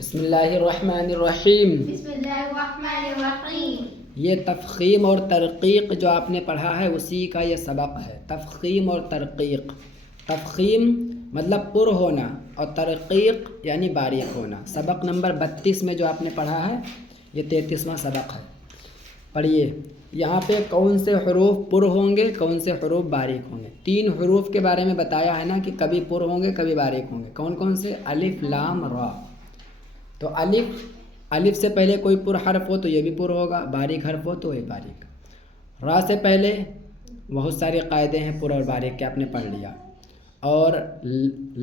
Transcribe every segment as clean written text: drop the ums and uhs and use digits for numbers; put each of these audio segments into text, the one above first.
بسم اللہ الرحمن الرحیم۔ بسم اللہ الرحمن الرحیم۔ یہ تفخیم اور ترقیق جو آپ نے پڑھا ہے اسی کا یہ سبق ہے، تفخیم اور ترقیق۔ تفخیم مطلب پر ہونا اور ترقیق یعنی باریک ہونا۔ سبق نمبر 32 میں جو آپ نے پڑھا ہے یہ 33واں سبق ہے۔ پڑھیے یہاں پہ کون سے حروف پر ہوں گے، کون سے حروف باریک ہوں گے۔ 3 حروف کے بارے میں بتایا ہے نا کہ کبھی پر ہوں گے کبھی باریک ہوں گے۔ کون کون سے؟ الف لام را۔ تو الف سے پہلے کوئی پر حرف ہو تو یہ بھی پر ہوگا، باریک حرف ہو تو یہ باریک۔ را سے پہلے بہت سارے قاعدے ہیں پر اور باریک کے، آپ نے پڑھ لیا۔ اور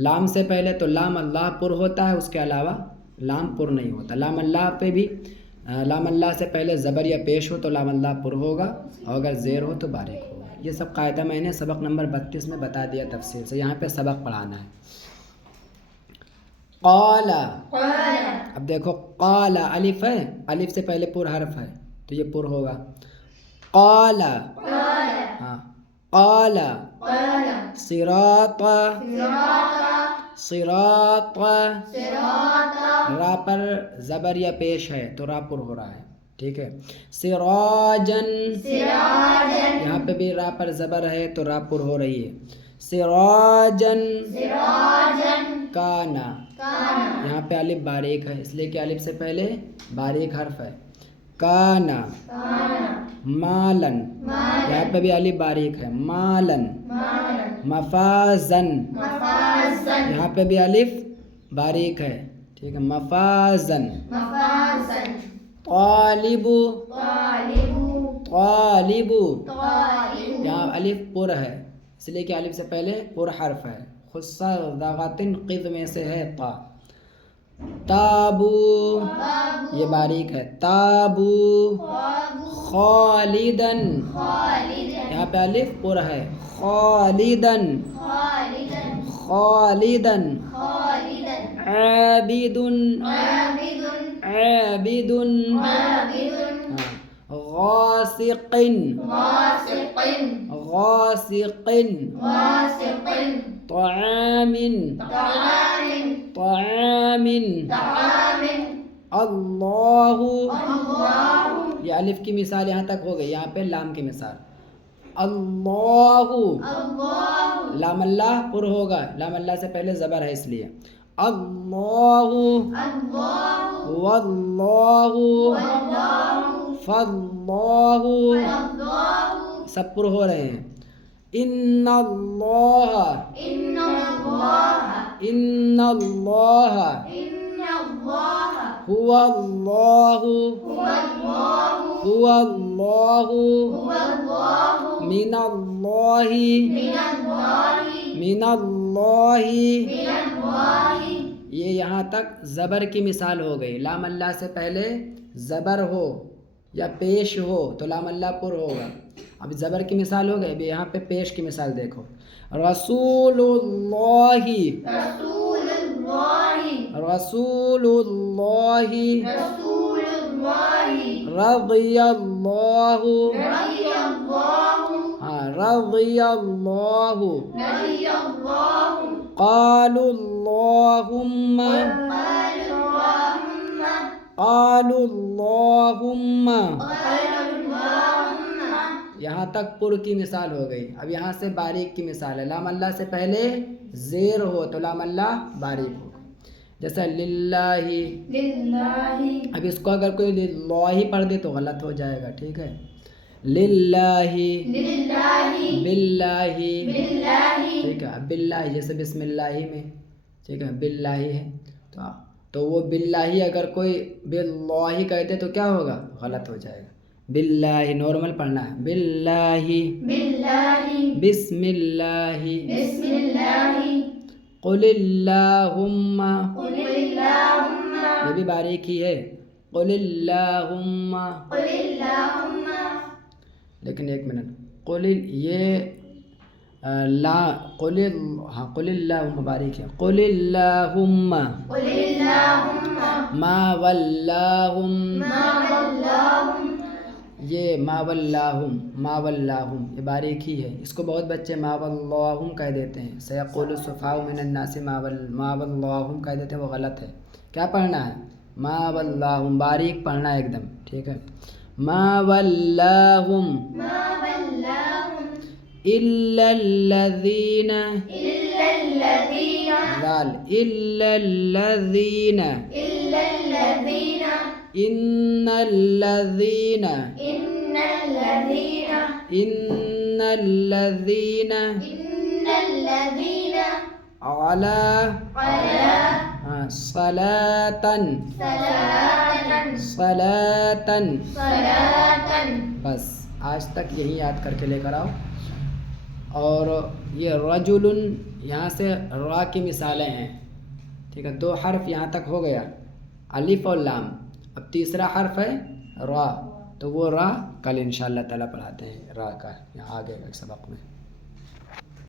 لام سے پہلے تو لام اللہ پر ہوتا ہے، اس کے علاوہ لام پر نہیں ہوتا۔ لام اللہ پہ بھی لام اللہ سے پہلے زبر یا پیش ہو تو لام اللہ پر ہوگا، اور اگر زیر ہو تو باریک ہوگا۔ یہ سب قاعدہ میں نے سبق نمبر 32 میں بتا دیا تفصیل سے، یہاں پہ سبق پڑھانا ہے۔ قال، اب دیکھو قال الف ہے، الف سے پہلے پر حرف ہے تو یہ پر ہوگا۔ قال، ہاں قال، صراط، صراط، را پر زبر یا پیش ہے تو را پر ہو رہا ہے، ٹھیک ہے۔ سراجن، یہاں پہ بھی را پر زبر ہے تو را پر ہو رہی ہے۔ سراجن، کانا، یہاں پہ الف باریک ہے اس لیے کہ الف سے پہلے باریک حرف ہے۔ کانا، مالن، یہاں پہ بھی الف باریک ہے۔ مالن، مفازن، یہاں پہ بھی الف باریک ہے، ٹھیک ہے۔ مفازن، طالب، طالب، یہاں الف پر ہے اس لیے کہ الف سے پہلے پر حرف ہے۔ خصہ ضاغطن قذ میں سے ہے تا۔ تابو، یہ باریک ہے۔ تابو، خالدن، یہاں پہ الف پر ہے۔ خالدن، خالدن، عابدن، عابدن، غاسقن، غاسقن، طعامن، طعامن، اللہ، یہ الف کی مثال یہاں تک ہو گئی، یہاں پہ لام کی مثال۔ اللہ، لام اللہ پر ہوگا، لام اللہ سے پہلے زبر ہے اس لیے۔ اللہ، واللہ، فاللہ، سب پر ہو رہے ہیں۔ ان اللہ، ان اللہ، هو اللہ، هو اللہ، من اللہ، من اللہ، یہ یہاں تک زبر کی مثال ہو گئی۔ لام اللہ سے پہلے زبر ہو یا پیش ہو تو لام اللہ پر ہوگا۔ اب زبر کی مثال ہو گئی، اب یہاں پہ پیش کی مثال دیکھو۔ رسول اللہ، رسول اللہ، رضی اللہ، ہاں رضی اللہ، قالوا اللہم، قالوا اللہم، یہاں تک پر کی مثال ہو گئی۔ اب یہاں سے باریک کی مثال ہے۔ لام اللہ سے پہلے زیر ہو تو لام اللہ باریک ہو، جیسا للہ، اب اس کو اگر کوئی للہ پڑھ دے تو غلط ہو جائے گا، ٹھیک ہے۔ للہ، باللہ، ٹھیک ہے۔ اب باللہ جیسے بسم اللہ میں، ٹھیک ہے، باللہ ہے تو وہ باللہ اگر کوئی باللہ کہہ دے تو کیا ہوگا؟ غلط ہو جائے گا۔ باللہ نارمل پڑھنا ہے۔ باللہ، بسم اللہ، قل اللہم، یہ بھی باریک ہی ہے۔ قل اللہم، لیکن ایک منٹ، قل یہ لا، قل، ہاں قل اللہم باریک ہے۔ قل اللہم، ما ولاہم، یہ ما ولاہم، ما ولاہم یہ باریک ہی ہے، اس کو بہت بچے ما ولاہم کہہ دیتے ہیں۔ سیقول السفہاء من الناس ما ولاہم کہہ دیتے ہیں، وہ غلط ہے۔ کیا پڑھنا ہے؟ ما ولاہم، باریک پڑھنا ہے ایک دم، ٹھیک ہے؟ ما ولاہم ما ولاهم الا الذین، إلا الذين ذال الا الذین، إلا الذين ان الذین، إن الذين ان الذین إن الذين علی على صلاةً صلاة صلاةً، صلاة بس آج تک یہی یاد کر کے لے کر آؤ. اور یہ رجل یہاں سے را کی مثالیں ہیں، ٹھیک ہے؟ 2 حرف یہاں تک ہو گیا، الف اور لام. اب تیسرا حرف ہے را، تو وہ را کل انشاءاللہ تعالیٰ پڑھاتے ہیں را کا، یہاں آگے ایک سبق میں.